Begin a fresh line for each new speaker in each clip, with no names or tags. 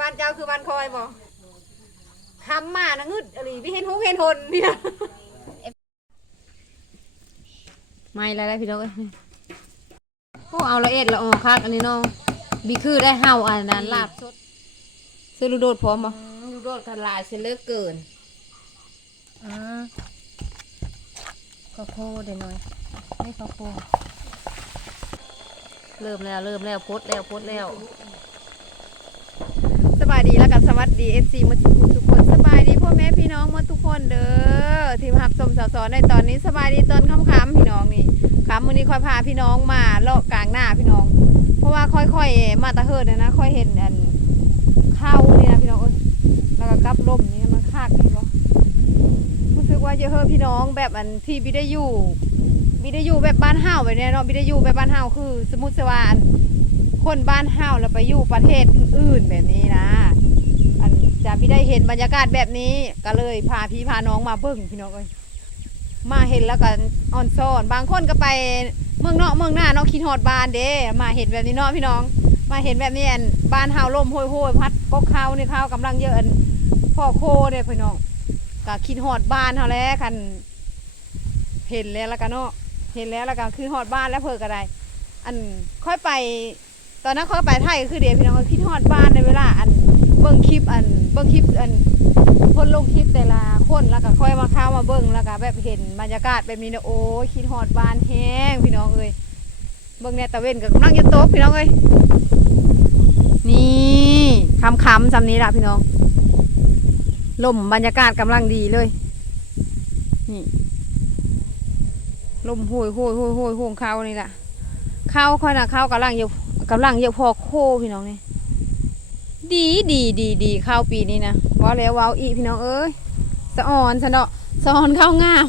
บ้านเจ้าคือบ้านคอยบ่คำมานะงึดอะไรพี่เห็นหูเห็นหนพี่นะไม่แล้วได้พี่น้องเอ้ยโอ้เอาละเอ็ดละออคักอันนี้เน้องบีคือได้เห่าอันนั้นลาบสดซื้อลูกโดดพร้อมบ่
ลูกโดดกันลายเสียเหลือเกินอ่าข้าวโพดเดี๋ยวหน่อยไม่ข้าวโพด
เริ่มแล้วเริ่มแล้วโพสแล้วโพสแล้วส บายดีแล้วกันสวัสดีเอฟซีมาทุกคนสบายดีพ่อแม่พี่น้องมาทุกคนเด้อที่พับสมสาวสอนในตอนนี้สบายดีตอนค่ำๆพี่น้องนี่ค่ำมื้อนี้ค่อยพาพี่น้องมาเลาะกลางหน้าพี่น้อง เพราะว่าค่อยๆมาตะเฮิดนี่ยนะค่อยเห็นอันเข้านี่นะพี่น้องเอ้ยแล้วก็กลับล่มนี่มันคากเห็นบ่รู้สึกว่าเยอะเฮ้อพี่น้องแบบอันที่บิได้อยู่บิได้อยู่แบบบ้านเฮาแบบเนี้ยเนาะบิได้อยู่แบบบ้านเฮาคือ สมมุติว่าคนบ้านเฮาแล้วไปอยู่ประเทศ อื่นแบบนี้นะอันจะไม่ได้เห็นบรรยากาศแบบนี้ ก็เลยพาพี่พาน้องมาเบิ่งพี่น้องเอ้ยมาเห็นแล้วกันอ่อนซ่อนบางคนก็ไปเมืองนอกเมืองหน้าเนาะคิดฮอดบ้านเด้มาเห็นแบบนี้เนาะพี่น้อง มาเห็นแบบนี้อันบ้านเฮาล่มโหยๆพัดกกข้าวนี่ข้าวกำลังเยอะอันพ่อโคเนี่ยพี่น้องก็คิดฮอดบ้านเฮาแล้วกัน เห็นแล้วล้วกันเนาะเห็นแล้วล้วก็คือฮอดบ้านแล้วเพิ่นก็ได้อันค่อยไป ตอนนั้นเขาไปไทยก็คือเดี๋ยวพี่น้องก็คิดฮอดบ้านในเวลาอันเบิ่งคลิปอันเบิ่งคลิปอันคนลงคลิปแต่ละคนแล้วก็ค่อยมาเข้ามาเบิ่งแล้วก็แบบเห็นบรรยากาศแบบนี้นะโอ้คิดฮอดบ้านแห้งพี่น้องเอ้ยเบิ่งแน่ตะเวนก็กำลังจะตกพี่น้องเอ้ยนี่คำคำๆซำนี้ละพี่น้องลมบรรยากาศกำลังดีเลยนี่ลมโหยโหยโหยโหยโหงเขานี่แหละเข้าค่อยนะเข้ากำลังเยอะ กำลังเยอะพอโคพี่น้องนี่ดีดีดีดีข้าวปีนี้นะว้าวแล้วว้าวอีพี่น้องเอ้ยสะออนสะเนาะสะออนข้าวงาม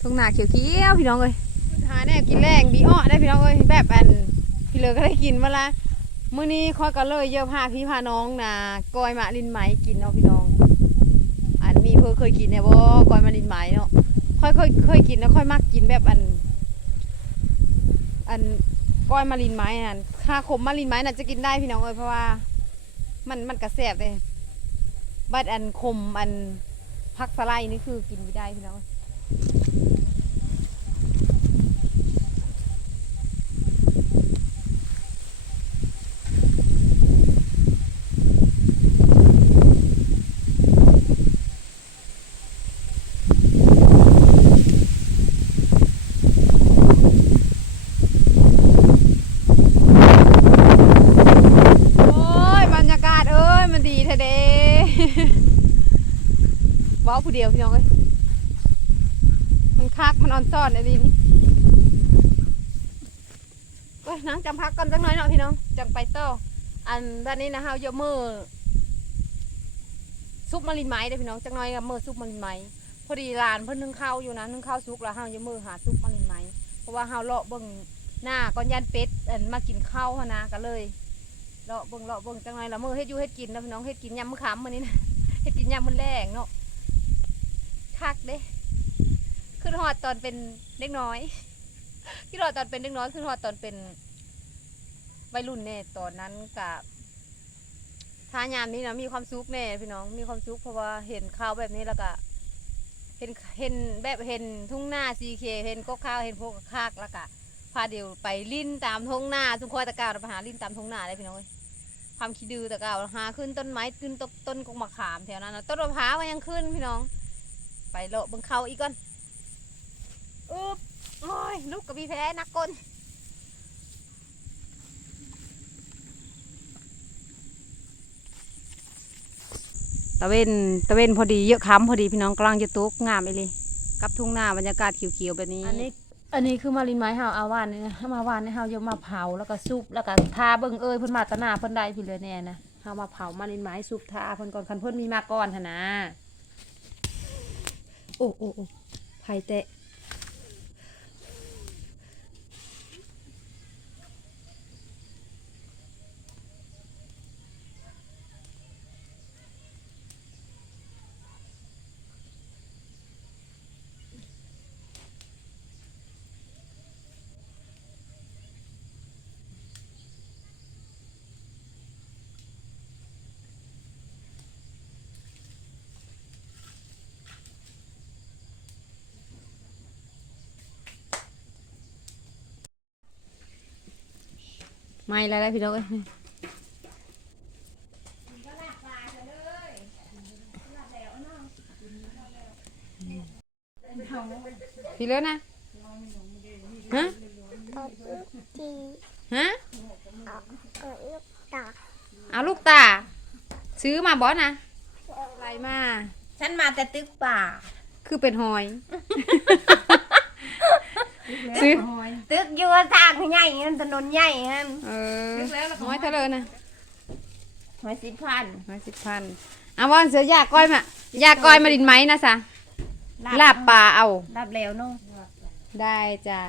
ทุ่งนาเขียวเขียวพี่น้องเอ้ยหาแนวกินแรงบีอ้อได้พี่น้องเอ้ยแบบอันพี่เลยก็ได้กินมาละมื้อนี้ค่อยก็เลยเยอะพาพี่พาน้องนะกอยมะลินไหมกินเนาะพี่น้อง อันมีเพื่อเคยกินเนี่ยบ่กอยมะลินไหมเนาะค่อยค่อยเคยกินแล้วค่อยมักกินแบบอัน อันก้อยมารินไม้นั่นถ้าขมมารินไม้น่ะจะกินได้พี่น้องเอ้ยเพราะว่า มันมันกระแสบเลยบัดอันขมอันพักสไลนี่คือกินไม่ได้พี่น้องเอ้ยโอ้ยบรรยากาศเอ้ยมันดีแท้เด้ ว้าวผู้เดียวพี่น้องเอ้ยมันคักมัน อนซ่อนอะไรนี่เอ้ยนังจำพักก่อนจังหน่อยเนาะพี่น้องจังไปเต่ออันด้านนี้นะฮะเยอะมือซุปมารินไม้เด้อพี่น้องจังหน่อยกับมือซุปมารินไม้พอดีร้านเพิ่นนึ่งข้าวอยู่นะนึ่งข้าวซุกแล้วเฮาเยอะมือหาซุปมารินไม้เพราะว่าเฮาเลาะเบิ่งหน้าก้อนยันเป็ดอันมากินข้าวนะก็เลยเลาะเบิ่งเลาะเบิ่งจังไรละมือเฮ็ดอยู่เฮ็ดกินนะพี่น้องเฮ็ดกินยำมื้อค่ำมื้อนี้นะเฮ็ดกินยำมื้อแรงเนาะคักเด้ ขึ้นฮอดตอนเป็นเด็กน้อยขึ้นฮอดตอนเป็นเด็กน้อยขึ้นฮอดตอนเป็นวัยรุ่นแน่ตอนนั้นกับทายามนี้นะมีความสุขแน่พี่น้องมีความสุขเพราะว่าเห็นข้าวแบบนี้แล้วก็เห็นเห็นแบบเห็นทุ่งนาซีเคเห็นกกข้าวเห็นพวกคากแล้วก็พาเดียวไปลิ้นตามท้องนาสุงคอยตะกาวเราไปหาลิ้นตามท้องนาได้พี่น้องความคิดดื้อตะกาวหาขึ้นต้นไม้ขึ้นต้นต้นกงมะขามแถวนั้นนะต้นมะพร้าวก็ยังขึ้นพี่น้อง ไปเลาะบิ่งเขาอีกก่อน อุ๊บโอ้ยลูกกับพี่แพ้นักกลตะเวนตะเวนพอดีเยอะค้ำพอดีพี่น้องกลังจะตุกงามไปเลยกับทุ่งนาบรรยากาศเขียวๆแบบนี้
อันนี้ อันนี้คือมาลินไม้เฮาอาวานนี่นะมาวานนี่เฮาจะมาเผาแล้วก็ซุปแล้วก็ทาเบิ่งเอ้ยเพิ่นมาตะนาเพิ่นได้พี่เลยแน่นะเฮามาเผามาลินไม้ซุปทาเพิ่นก่อนคันเพิ่นมีมาก่อนหนนะโอ้โอ้โอ้ไผแตะ
ไม่แล้วได้พี่น้องเอ้ยพี่เลิศนะฮะ
จี
ฮะ
เกิดลูกตา
เอาลูกตา ซื้อมาบอสนะอะไรมา
ฉันมาแต่ตึกป่า
คือเป็นหอย ซื้อ
ตึกอยู่ทางใหญ่นั่นถนนใหญ่นั่น
เออหอยเท่าเลยนะ
หอยสิบพัน
หอยสิบพันเอาวอนเสือยาก้อยมายาก้อยมาดินไหมนะสะลาบปลาเอา
ลาบแล้วเนาะ
ได้จ้ะ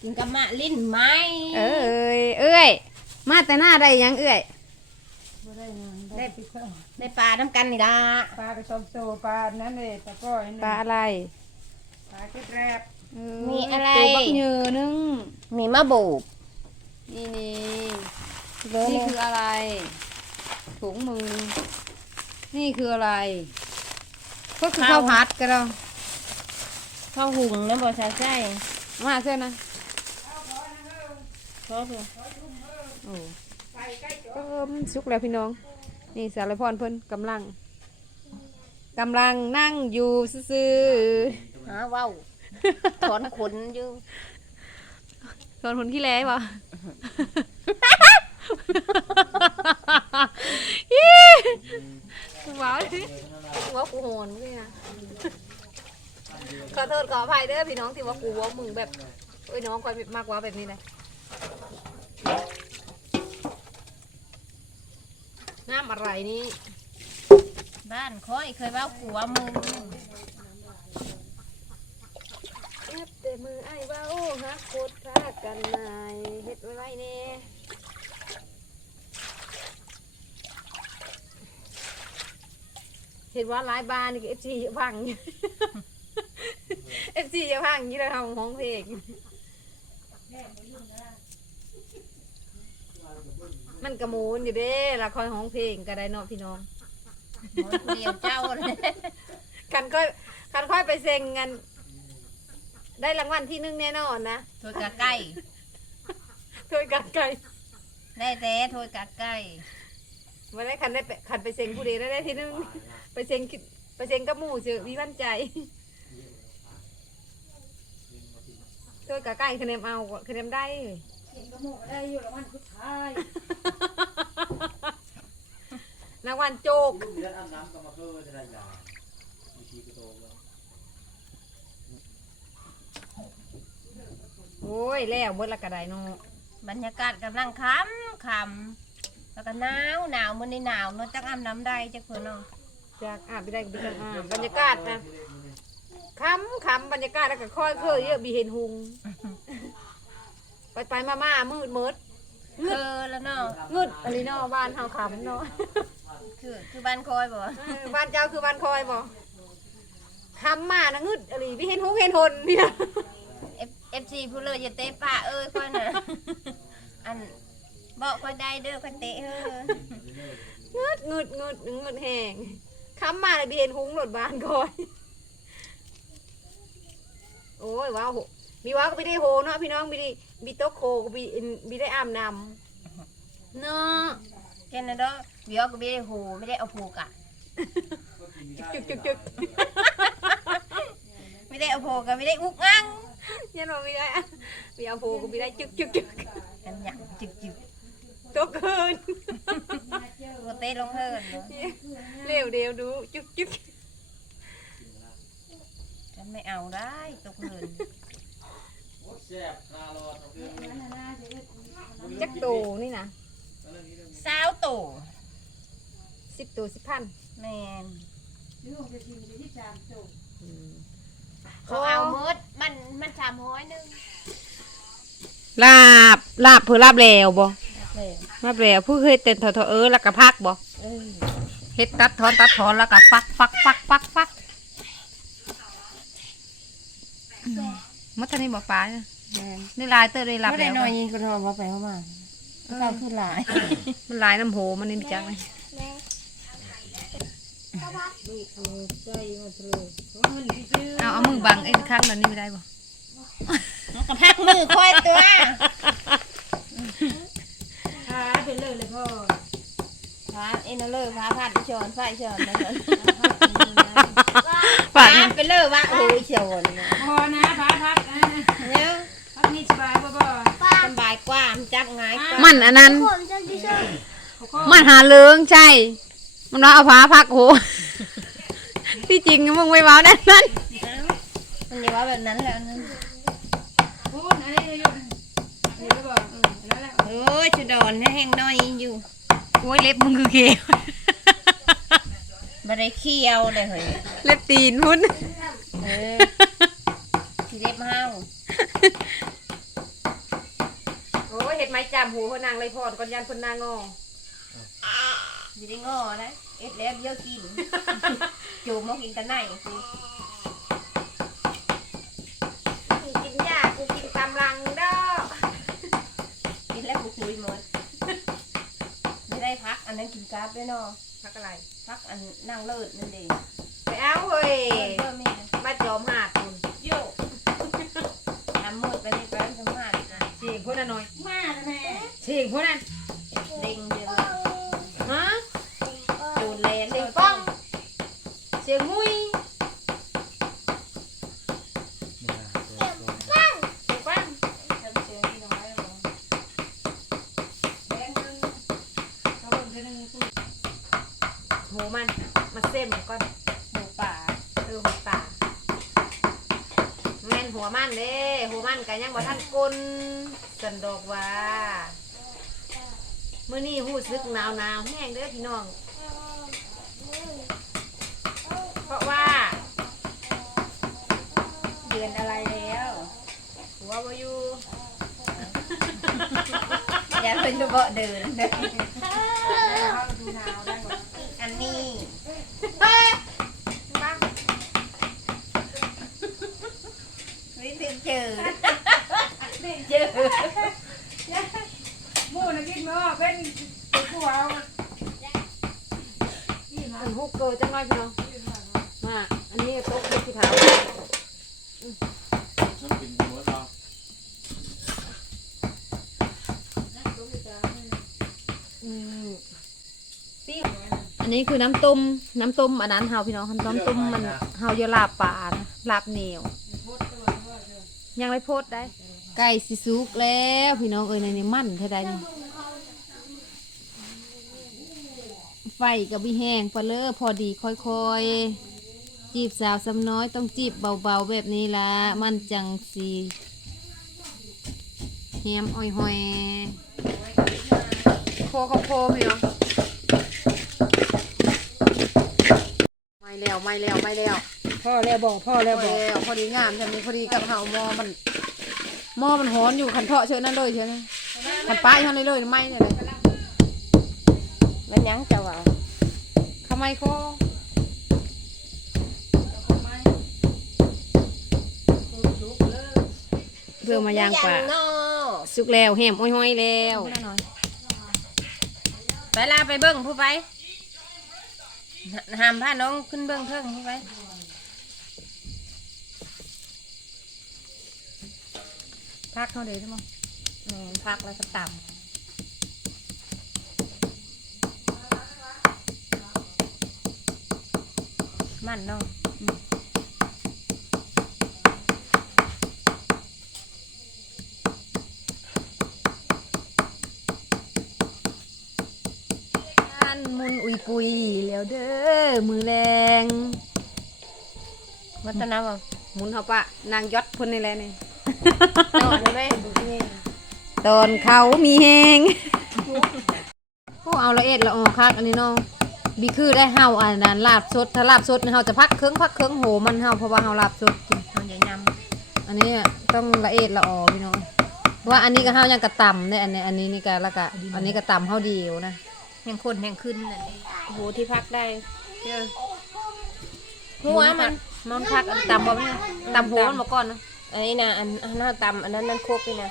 กินกับมะลิ้นไหม
เอ้ยเอ้ยมาแต่หน้าได้ยังเอ้ย
ได้ได้ปลาน้ำกันนี่ดา
ปลากระชอมโตปลานั่นเลยตะก้อยนี่
ปลาอะไร
ปลาเก็ดแรบ
เออ
มีอะไร
ตัวบักเหยือนึง
มีมะบูบ
นี่นี่
เบอร์
นี่
นี่
คืออะไร ถุงมือ นี่คืออะไร ก็คือข้าวผัดก็ได้
ข้าวหุงน้ำบอชาไส้
มาเส้นนะ
ขอเถอะ
โอ้ก็มันสุกแล้วพี่น้อง นี่สารพรเพิ่นกำลังกำลังนั่งอยู่ซื่อ
หาเว้าว ถอนขนอยู่
ๆส่วนคนขี้แล้ปะว้าวว่ากูโหนเลยนะขอโทษขออภัยเด้อพี่น้องที่ว่ากูว่ามึงแบบเอ้ยน้องคอยมากกว่าแบบนี้เลยน้ำอะไรนี่
บ้านคอยเคยเว่าผัวมึง
แอบแต่มือไอ้เบ้าฮักโคตรพากันนายเฮ็ดไว้ไว้เน่เห็นว่าหลายบ้านนี่เอฟซีพังเอฟซีจะพังยี่เราทำห้องเพลงมันกระมูนอยู่เด้ละคอยห้องเพลงก็ได้เนาะพี่น้อง
หมดเดียวเจ้าเลย
คันค่อยคันค่อยไปเซ็งกัน ได้รางวัลที่หนึ่งแน่นอนนะ
ถวยกะไก่
โดยกันไกล
ได้แต่ถวยกะไก่
มาได้คันได้ไปคันไปเซ็งผู้เดียวได้ได้ที่หนึ่งไปเซ็งคิดไปเซ็งกับหมู่เจอวิวันใจโดยกับไก่คะแนนเอาคะแนนได้เลย
เห็นกระหมูได้อยู่แล้วมันคือท้าย
รางวัลโจก
เดือนอาบน้ำก็มาเพื่อจะได้ยาวิธีกระโตก็
โอ้ยแล้วเบิดละกระไดเนาะ
บรรยากาศกำลังคำคำแล้วก็หนาวหนาวมันในหนาวเนอะจักอ้ำน้ำได้จักเพื่อนเนาะ
จากอาบไปได้ก็ไปทางอาบบรรยากาศนะคำคำบรรยากาศแล้วก็ค่อยเคยเยอะบีเห็นหุง ไปไปมามามืดมืด
คือแล้วเนาะ
งึดอะไรเนาะบ้านเฮาขำเนาะ
คือคือบ้านคอยบ่
เออบ้านเจ้าคือบ้านคอยบ่คำมานะงึดอะไรพี่เห็นหูเห็นหนเนี่ย
เอฟ เอฟซีผู้เลยอย่าเตะป่าเอ้ยคอยน่ะอันบอกคอยได้เด้อคอยเตะเฮ้อ งึ
ดงึดงึดงึดแหงคำมาเลยพี่เห็นหุงหลดบ้านคอยโอ้ยว้าวโหมีว้าวก็ไม่ได้โหเนาะพี่น้องมีได้มีโต๊ะโคก็มีมีได้อาบน้ำเนาะ
แค่นั้นเด้อเดี๋ยวก็ไม่ได้โหไม่ได้เอาผูกอะ
จุกจุกจุก
ไม่ได้เอาผูกก็ไม่ได้อุกอัง
ยันว่ามีได้อะมีเอาโพก็มีได้จุกจุกจุก
อันหยังจิบจิบ
โต๊ะเกิน
ก็เตะลงเพิ่นเนอะ
เร็วเดียวดูจุกจุก
ฉันไม่เอาได้ตกเพิ่น
แซ่บคารอดเดือน
จักโตนี่นะ
สาวโต
สิบตัวสิบพัน
แม่น
ลูกจะกินไปที่จามโต
เขาเอาหมดมันมันสามร้อยหนึง
ลาบลาบเพื่อลาบแล้วบ่
เลย
ลาบแล้วผู้เคยเต้นทอทอเออแล้วก็พักบ่
เออ
เฮ็ดตัดถอนตัดถอนแล้วก็ฟักฟักฟักฟักฟักมัทานี่บ่ฟ้าเนี่ย
แม่น
นี่ลายเตอร์ได้รับ
ไม่ได้
แล้ว
น้อย
บ่
ยิงก็ทอมาไปเข้ามาเขาขึ้นหลาย
มันลายน้ำโหมันนี่จังเลย
แม่
เอาเอามือบังไอ้ข้างนั้นนี่ไม่ได้บ่
กระพักมือค่อยตัว
พ่อ
พาเอ็นเอาเลยพาพัดชอนไฟชอนนะ
ฝาก
พาไปเลยว่าโอ้ยชอน
พอนะพาพักนะ
เนี่ย
พักนี่สบายบ่บ่
สบายกว่ามันจับง่ายกว่า
มันอันนั้น
ผมจะดิฉัน
เขาก็
มันหาเลืองใช่ มันว่าเอาผ้าพักโหที่จริงมึงไม่เว้านั่นนั่น
มันจะว่าแบบนั้นแหละนั่น
พูดอันนี้อยู่อันนี้ก็บอกอืมแล้วแหละ
โอ้ยจุดอนให้แห้งน้อยอยู่
โอ้ยเล็บมึงคือเค
บ่ได้เคี้ยวเลยเฮ้ย
เล็บตีนพุ่น
เออสิเล็บห้าว
โอ้ยเห็ดไม้จามหูคนนางเลยพอดก่อนยันคนนางงอ
สิได้งอนะเอ็ดแล้วเยอะกินจูบมากินกันไหนกู
กินยากูกินตำลังเด้อ
กินแล้วกูคุยหมดไม่ได้พัก อันนั้นกินกราฟด้วยเนาะ
พักอะไร
พักอันนั่งเลิศนั่นเอง
ไปเอาเฮ้ย
เพิ่มอีก
มาจอมหาดคุณ
โยกทำมืดไปนี่ไปสมาธินะ
เสียงพุ่นน่ะหน่อย
มาแล้วแม่
เสียงพุ่นนั่น
เด้งเดียว
ฮะ
จูนเลน
เสียงป้อง เสียงมุ้ย
นี่นะตัวตัว
เสียงป้อง
ทำเสียงที่น้อยลง
แดงนึงเขาเบิ่งเท่านึงพูด
หูมันมาเส้มก่อน
หมูป่า
เออหัวป่าแม่นหัวมันเด้หัวมันกันยังบ่ทันกุนสันดอกว่ามื้อนี้หู้สึกหนาวหนาวๆแห้งเด้อพี่น้อง เพราะว่า
เดือนอะไรแล้ว
หัวบ่อยู่
อย่าเป็นเฉพาะเดินเด้อ
เขาดูหนาวได้หมด
อันนี้
เฮ้ยบ้า
ไม่ถึงเจอเจอ
หมูนะกินเนาะเป็นผู้เอา
อันฮุกเกิดจังน้อยพี่น้องมาอันนี้โต๊ะเล็กที่เท้า
มันเป็นหัวเรา
อืมปีอันนี้คือน้ำต้ม น้ำต้มอันนั้นเฮาพี่น้องน้ำต้มมันเฮาเยลาบป่านะลาบเหนียว ยังไม่โพดได้ ไก่สิสุกแล้วพี่น้องเอ้ยในนี้มั่นเท่าใดนี่ไฟกับบิแห้งพอเลอพอดีค่อยๆ จีบสาวสำน้อยต้องจีบเบาๆแบบนี้ละมันจังสีแฮมอ้อยหอยโคเขาโคพี่น้องไม่แล้วไม่แล้วไม่แล้ว
พ่อแล้วบอกพ่อ
พ
แล้
อ
วบอก
แล้วพอดีงามจะมีพอดีกับเฮาหมอมันหมอมันหอนอยู่ขันเทาะเชิญนั่นเลยเชิญนะขันป้ายเท่านั้นเลยไม่เนี่ยเลย
มันยังจะว่า
ทำไมโค เพื่อมายางป่า
เนาะ
สุกแล้วแหมอ้อยๆแล้ว
ไปลาไปเบิ้งผู้ไปห้ามพาน้องขึ้นเบิ้งเทิงผู้ไป
พักเขาเดี๋ยวใช่ไหม
แม่นพักแล้วก็ต่ำมันเนาะ
อัน มุนอุยปุยแล้วเด้อมือแรง
วัฒนาบอก
หมุนเขาปะนางยศคนนี่แหละนี่
นอนเลยนี่
ตอนเขามีแหงพวกเอาละเอ็ดละออคักอันนี้เนาะบีคือได้เฮาอันนั้นลาบสดถ้าลาบสดนี่เฮาจะพักเครื่องพักเครื่องโหมันเฮาเพราะว่าเฮาลาบสดจริง
มันจะย
อันนี้ต้องละเอ็ดละออพี่น้องเพราะว่าอันนี้ก็เฮายังกระต่ำเนี่ยอันนี้อันนี้นี่ก็แล้วก็อันนี้กระต่ำเฮาเดียวนะำ
แห่งคนแห่งขึ้นนั่นเอง โอ้โหที่พักได้
เจ้า
หัวมัน
มันพักอันต่ำบ่เนี่ยต่ำหัวมันมาก่อนนะ
อันนี้นะอันอันนั้นตำอันนั้นนั่นโคกนี่นะ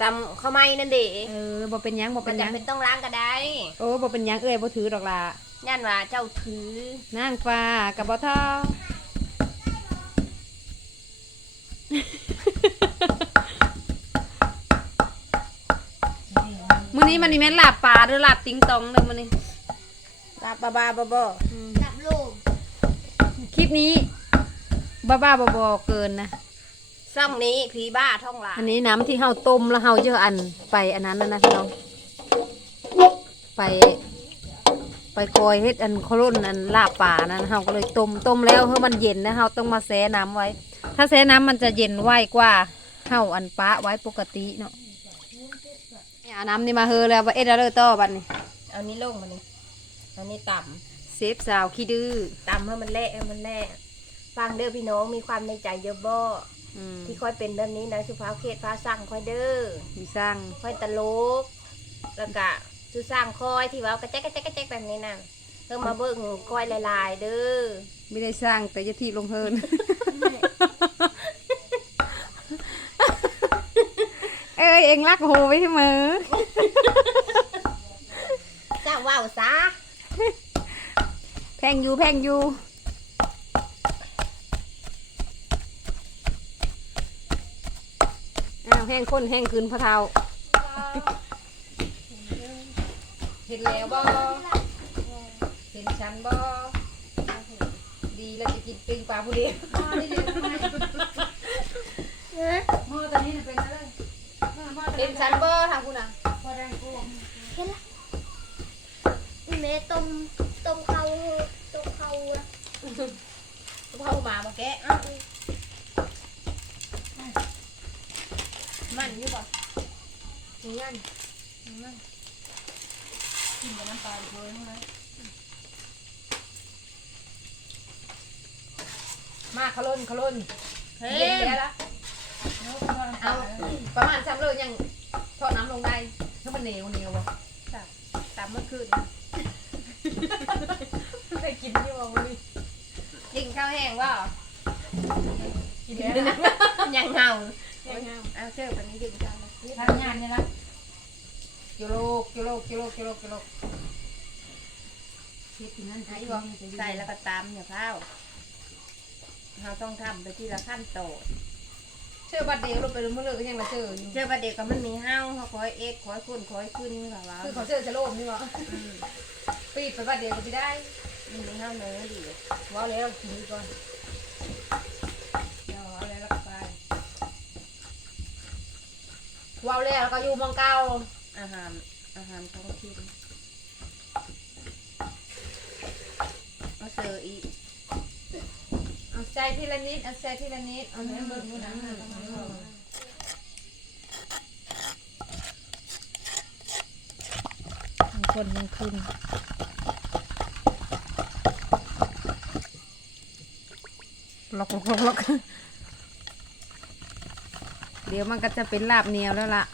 ตำข้าวไม้นั่นเด็
เออบ่เป็นหยังบ่
มั
เป็นนห
จำ
ยัง
เป็นต้องล้างก็ได้
โอ้บ่เป็นหยังเอ้ยบ่ถือดอกล่ะ
ย่านว่าเจ้าถือ นา
งฟ้ากับบ่ทอ มื้อนี้มันนี่แม่นลาบปลาหรือลาบติงตองเด้อมื้อนี้
ลาบบ้าบ้าบ่
กับลูก
คลิปนี้บ้าๆบอๆเกินนะ
ซ่องนี้ผีบ้าท่องหลา
อันนี้น้ำที่เฮาต้มแล้วเฮาเยอะอันไปอันนั้นนะนะพี่น้องไป ไปคอยเฮ็ดอันโคร่นอันลาบป่านั้นเฮาก็เลยต้มต้มแล้วเพื่อมันเย็นนะเฮาต้องมาแช่น้ำไว้ ถ้าแช่น้ำมันจะเย็นไวกว่าเฮาอันปะไว้ปกติเนาะเนี่ยเอาน้ำนี่มาเฮอแล้วว่าเอ็ดแล้วเด้อต่อบัดนี้
เอานี้ลงมานี่ อันนี้ต่
เซฟสาวขี้ดื้อำ
ต่ำให้มันแล่ให้มันแล่ฟังเด้อพี่น้องมีความในใจเยอะบ่
อืม
ที่ค่อยเป็นแบบนี้นะสุภาพเขตฟ้าสั่งค่อยเด้อ
มีสร้าง
ค่อยตลก แล้วก็สุสร้างคอยที่เว่ากระแจกกระแจกกระแจกแบบนี้นะเพิ่งมาเบิ่งคอยลาย ๆ เด้อ
ไม่ได้สร้างแต่จะทีบลงเฮินเอ้ยเอ็งรักโหไว้เสมอ
จ้าว่าวซะ
แพงอยู่แพงอยู่อ้าวแห้งข้นแห้งคืนพะเทาเห็นแล้วบ่เห็นฉันบ่ดีแล้วจะกินปิ้งปลาผู้เดียวหม้อตอนนี้น่ะเป็นอะไรเห็นฉันบ่ทางคุณน่ะ
แม่ต้มต้มเขาต้มเขาอะ
สุภาพมาบ่แกะมันอยู่บ่
นี่ยัน
กินกับน้ำปลาไปเลยมั้ย
มาขลุ่นขลุ่น
เฮ้
เย็น
ย
แล้วละเอาประมาณจำเลยยังทอดน้ำลงได้ถ้ามันเหนียวเหนียวบ่
ตามเมื่อคืน
เคยกินอยู่บ่มื้อนี้
กินข้าวแห้งว่า
กินแล้วนะ
ยังเห่าเอาเชื่อวันนี้กินข้าวนะ
ทำงานเนี่ยนะกิโลกิโลกิโลกิโลกิโลเฮ็ดที่นั่น
ไอ้บอกใส่แล้วก็ตามเนี่ยข้าวเราต้องทำไปทีละขั้นตอน
เชื่อบัดเดียวเราไปมื้อเลิกก็ยังมาเจออยู่
เชื่อประเด็กก็มันมีห้าวเขาคอยเอ็กคอยขึ้นคอยขึ้นค่ะว่า
คือเขาเชื่อจะโลภนี่บ่ปีดไปบัดเดียวก็สิได้
มันมีห้าวเนื้อดี
ว้าวแล้วเรากินดีก่อนเดี๋ยวเอาแล้วเราก็ไปว้าวแล้วเราก็อยู่หมองเก่า
อาหารอาหารท้องถิ่นเอาเซอร์อีก
เอาใจทีละนิดเอาใจทีละนิดเอาเนื้อเบิ่งดูนะคนมันขึ้นล็อกล็อกล็อกล็อกเดี๋ยวมันก็จะเป็นลาบเหนียวแล้วล่ะ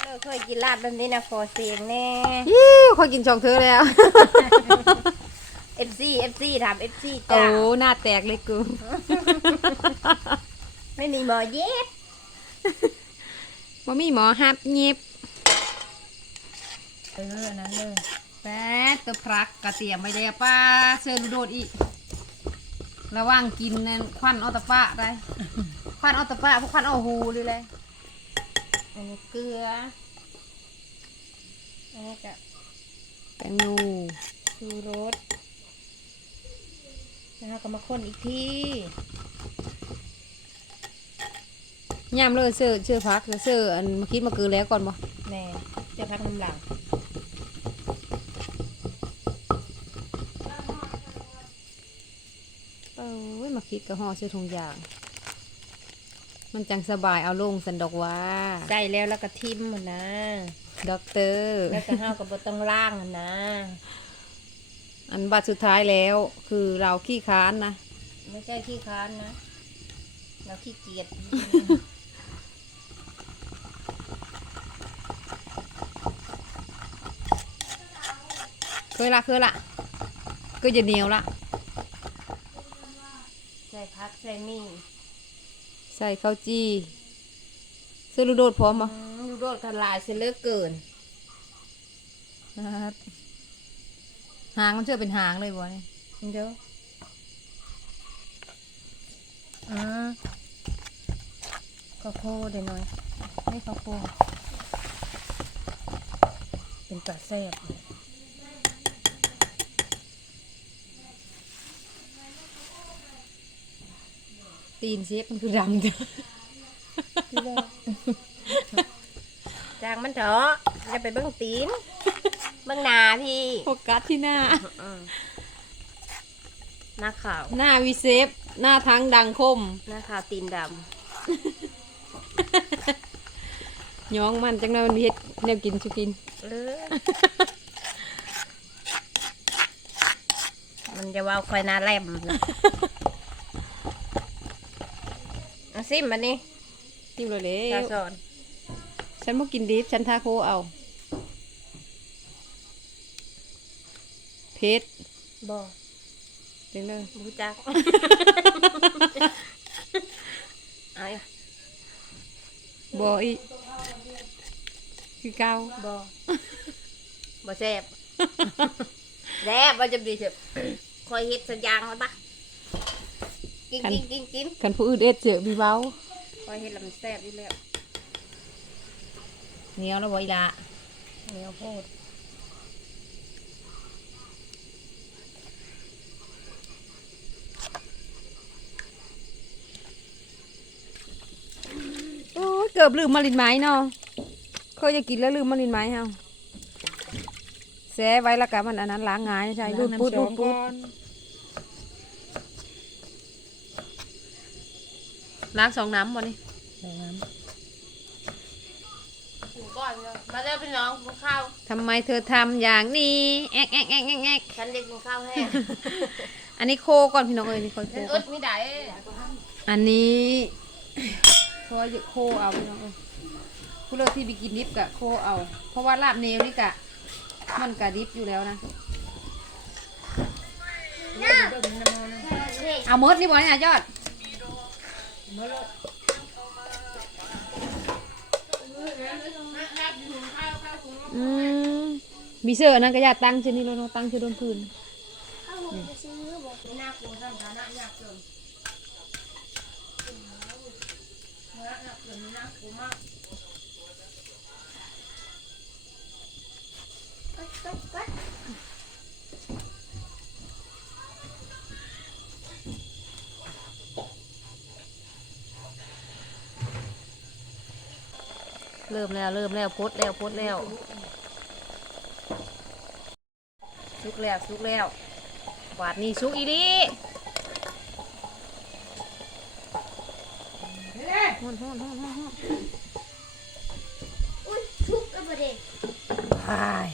เลิกเคยกินลาบแบบนี้นะขอเสียงแน่
ยี่คนกินสองเธอแล้ว
เอฟซีเอฟซีถามเอฟซี
โอ้
จ้า
หน้าแตกเลยกู
ไม่มีหมอเย็บ
บ่มีหมอฮับเงียบ
เออนั้นเลย
แป๊ดตัวพรักกระเตียมไว้เลยป้าเชิญโดดอีก ระว่างกินนั่นควันเอาแตะปะได้ ควันเอาแตะปะพวกควันเอาหูเลยเลย
อันนี้เกลือ อันนี้ก็
แตงนู
ชูรส แล้วก็มาคนอีกที
ย่ำเลยเสื้อเสื้อพักเสื้ออันมาคิดมาเกือแล้วก่อนบ่
แม่จะพักน้ำหลัง
เอ้ยมาคิดกับห่อเสื้อถุงยาง มันจังสบายเอาลงสันดอกว่า
ใส่แล้วแล้วก็ทิมมันนะ
ด็อกเตอร์
แล้วก็ห้าวกับบต้องล่างมันนะ
อันบัตรสุดท้ายแล้วคือเราขี้ค้านนะ
ไม่ใช่ขี้ค้านนะ เราขี้เกียจ
เคยละเคยละก็จะเหนียวละ
ใส่พักใส่มี
ใส่ข้าวจี้เสื้อลูกโดดพร้อมบ่
ดูโดดทลายเสียเหลือกเกิน
นะครับ หางมันเชื่อเป็นหางเลยบ่เนี่ย
เด้ออืมข้าวโพดเดี๋ยวหน่อย
ไม่ข้าวโพดเป็น
ตาแซ่บ
ตีนเชฟมันคือดำจ้ะ
จางมันเถอะอย่าไปเบิ่งตีน เบิ่งหน้าพี่
โฟกัสที่หน้า
อืมหน้าขาว
หน้าวีเซฟ หน้าทั้งดังคม
หน้าขาวตีนด
ย้องมันจังเลยมันเฮ็ดแนวกินสุกินำ
เออ มันจะว่าคอยหน้าแหลมนะเอาซิมมันนี่
จิ้มเลยเลย
ตาสอน
ฉันบ่กินดิบฉันทาโคเอา เพชร
บ่
เด้งเลย
รู้จัก เอาอีก
บ่อีคือเก่า
บ่บ่แซ่บแซ่บว่าจะดีเถอะคอยเฮ็ดสัญญาณมันปะกินกินกินกิน
คันผู้อื่นเอ็ดเจอบีเว้า
คอยเฮ็ดแล้วมันแซ่บอยู่แล้ว
เหนียวแล้วบ่อีละ
เหนียวโพด
โอ้ยเกือบลืมมาลินไม้เนาะเขาจะกินแล้วลืมมาลินไม้เฮาแซ่ไว้และกันมันอันนั้นล้างงายนะใช่รูดปุ๊ดรูดปุ๊ดล้างสองน้ำบ่นี่
กินก่อนเลยมาเร็วพี่น้องกินข้าว
ทำไมเธอทำอย่างนี้แอกแอกแอกแอกแอก
ฉันเรียกกินข้าวแห้ง
อันนี้โคก่อนพี่น้องเอ้ยนี่คอยโค
ฉัน
ก่
อึ
อน
ดไม่ได้
อันนี้เพราะว่าโคเอาพี่น้องเอ้ยผู้เลือกที่ไปกินดิบกะโคเอา เพราะว่าลาบเนวนี่กะ มันกะดิบอยู่แล้วนะ เอามดนี่บ่เนี่ยยอดอืมมีเสื้อนั่นก็อยากตั้งเช่นนี้แล้วเนาะตั้งเช่นโดนพื้น
ข้าวหมูจะซื้อบอก
หน้ากูทำฐานะยากจน
ก็ก็ก็
เริ่มแล้วเริ่มแล้วโพดแล้วโพดแล้วสุกแล้วสุกแล้วหวาดนี่สุกอีดีฮ้อนฮ้อนฮ้อนฮ้อนฮ้อน
อุ้ยชุบแล้วประเด็น
พาย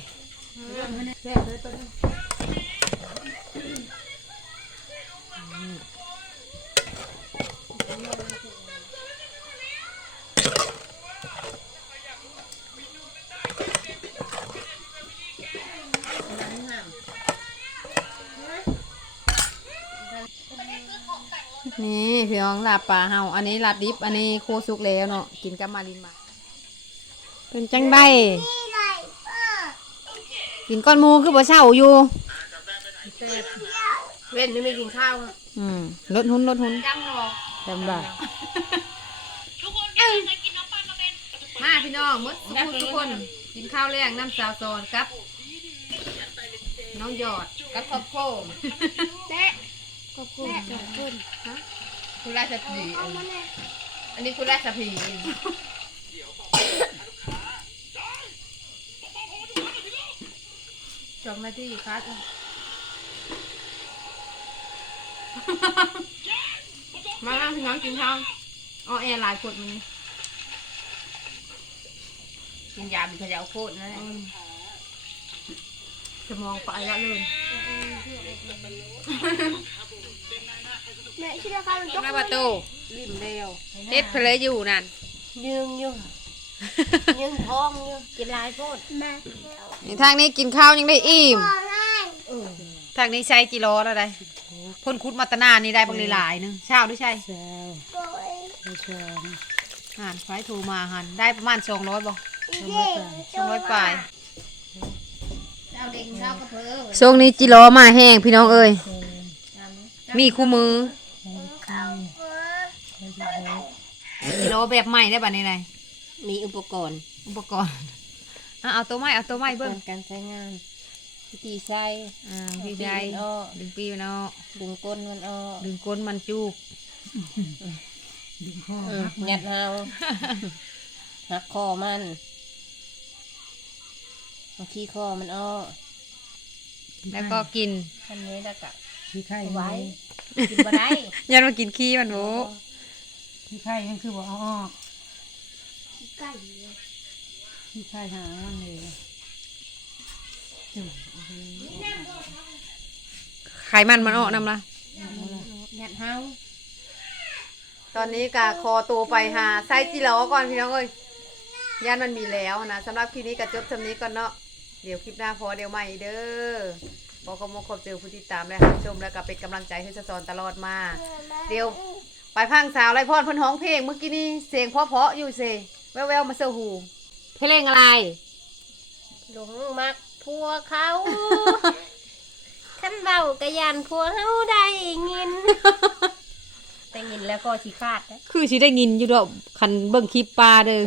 นี่พี่น้องลา บปลาเฮาอันนี้ลาบดิบ อันนี้โคสุกแล้วเนาะกินกับมาลินมา เป็นจังได้
นี่ไรเออ
กินก้อนหมูคือบ่เช่าอยู่
เว้นนี่ไม่กินข้าว
อืมลดหุ้นลดหุ้น
จังหรอ
จำได้มาพี่น้องหมดทุกคนทุกคน กินข้าวแรงน้ำสาวซอนกับ น้องหยอดกับข้าวโพด
แม่ขอบคุณขอบ คุณ
คุณราชพี
เอามาเลย
อันนี้คุณราชพีสองนาทีครับมาแล้วพี่น้องกินข้าวอ๋อแอร์หลายคนมันกินยาบินขยาโคตรนั่นแหละสมองไปละเลย
แม่ชื่อข้าวมันจก
แม่ประตู
ริมเร็ว
เฮ็ดเพลยอยู่นั่น
ยืงยืงยืงท้องยืงกินหลายโพด
แม่
นี่ทางนี้กินข้าวยังได้อิ่ม
ขอให้
ทางนี้ใช้จิโร่แล้วได้พ่นคุดมาตนานี่ได้บางหลายๆนึงเช้าด้วยใช่
โกย
อ่านไฟโทรมาหันได้ประมาณสองร้อยบ่
เย่
สองร้อยปลาย
เจ้าเด็กเจ้าก็เพ้อ
ช่วงนี้จิโร่มาแห้งพี่น้องเอ้ยมีคู่มือ
ข้าวเอ อ
จิโร่แบบใหม่ได้บัดนี้ไง
มีอุปกรณ์
อุปกรณ์อะเอาตัวไม้เอาตัวไม้เบิ่ง
การใช้งานวิธีใส่
อ่าพี่ชาย
ดึงมันออก
ดึงปีมันออก
ดึงก้นมันออก
ดึงก้นมันจูบ
อืมงัดเฮาหักคอมันเอาขี้คอมันออก
แล้วก็กิน
อันนี้แล้วก็
ขี้ไข่
ไว้
ไว้
กินบ่ได้
ยันมากินขี้มันโว้
ขี้ไข่มันคือบอกเอาออก
ไก่เลย
ขี้ไข่หางมันเลยจุ่ม
ไขมันมันออกนำละ
งัดเฮา
ตอนนี้กะคอตัวไปหาไส้จิเหลาก่อนพี่น้องเอ้ยย่านมันมีแล้วนะสำหรับคลิปนี้ก็จบทำนี้ก่อนเนาะเดี๋ยวคลิปหน้าพอเดี๋ยวใหม่เด้อขอขอบคุณขอบเจอผู้ติดตามและรับชมแล้วก็เป็นกำลังใจให้สะสอนตลอดมา เดี๋ยว ไปพังสาวไรพอดเพิ่นฮ้องเพลงเมื่อกี้นี้เสียงเพราะๆอยู่เซแววๆมาเซอหู
เพลงอะไร
หลงมักพัวเขาขันเบากะยันพัวเฮาได้ยิน แต่ยินแล้วก็ขี้ขาดนะ
คือสิได้ยินอยู่ดอกคันเบิ่งคลิปปลาเด้อ